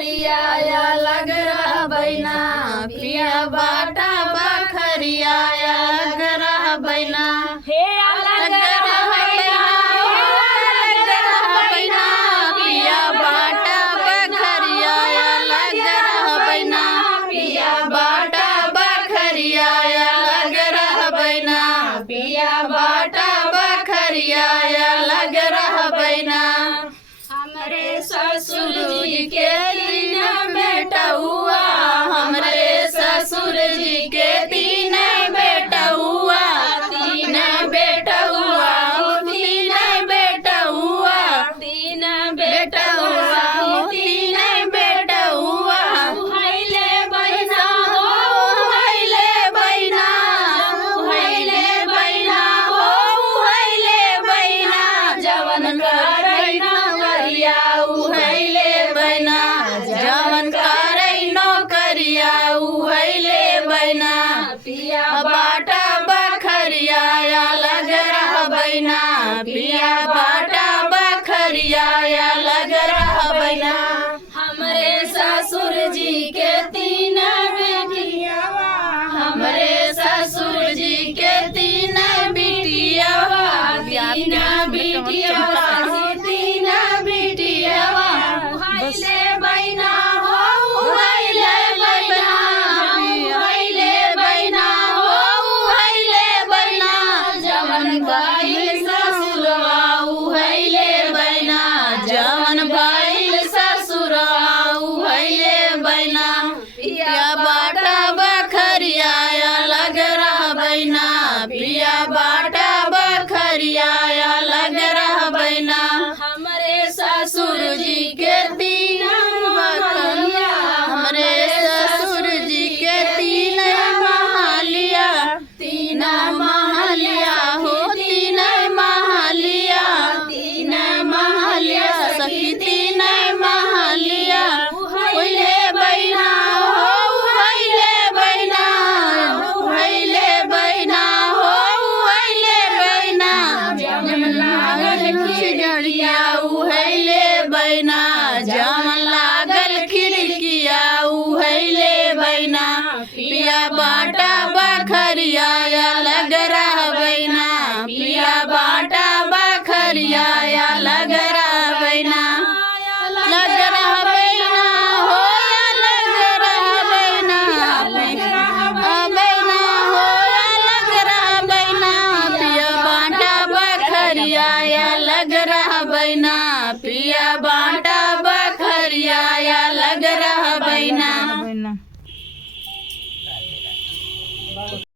बखरिया लग रहा बैना पिया बाटा बखरिया लग रहा बैना हे लग रहा बैना लग रहा बैना पिया बाटा बखरिया लग रहा बैना पिया बाटा बखरिया लग रहा बैना पिया बाटा बखरिया लग रहा बैना हमरे ससुर जी के तीन बेटा हुआ हमरे ससुर जी के तीन बेटा हुआ तीन बेटा हुआ तीन बेटा हुआ तीन बेटा हुआ तीन बेटा हुआ हैले बहिना हो हैले बहिना हैले बहिना हो हैले बहिना जवन करई नौकरिया हैले बहिना जवन करई नौकरिया हैले बहिना पिया बाटा बखरिया लग रहा बैना पिया बाटा बखरिया लग रहा बैना हमरे ससुर जी के तीन बेटिया हमरे ससुर जी के तीन बेटिया तीन बेटिया तीन बेटिया हैले बैना हो हैले बैना हैले बैना हो हैले बैना जवन गइल ससुरवा हैले बैना जवन गइल ससुरवा हैले बैना पिया बाटा बखरिया लग रहा बैना पिया बाटा बखरिया लग रहा बैना हमरे ससुर जी के तीन बखरिया हमरे ससुर जी के तीन महलिया तीन महलिया हो तीन महलिया तीन महलिया सखी तीन महलिया हैले बैना हो हैले बैना हैले बैना हो हैले बैना जमन लागल खिड़किया हैले बैना जमन लागल खिड़किया हैले बैना पिया बाटा बखरिया लग रहा बैना पिया बाटा बखरिया लग रहा बैना लग रहा बैना हो लग रहा बैना बैना हो लग रहा बैना पिया बाटा बखरिया लग रहा बैना पिया बाटा बखरिया लग रहा बैना।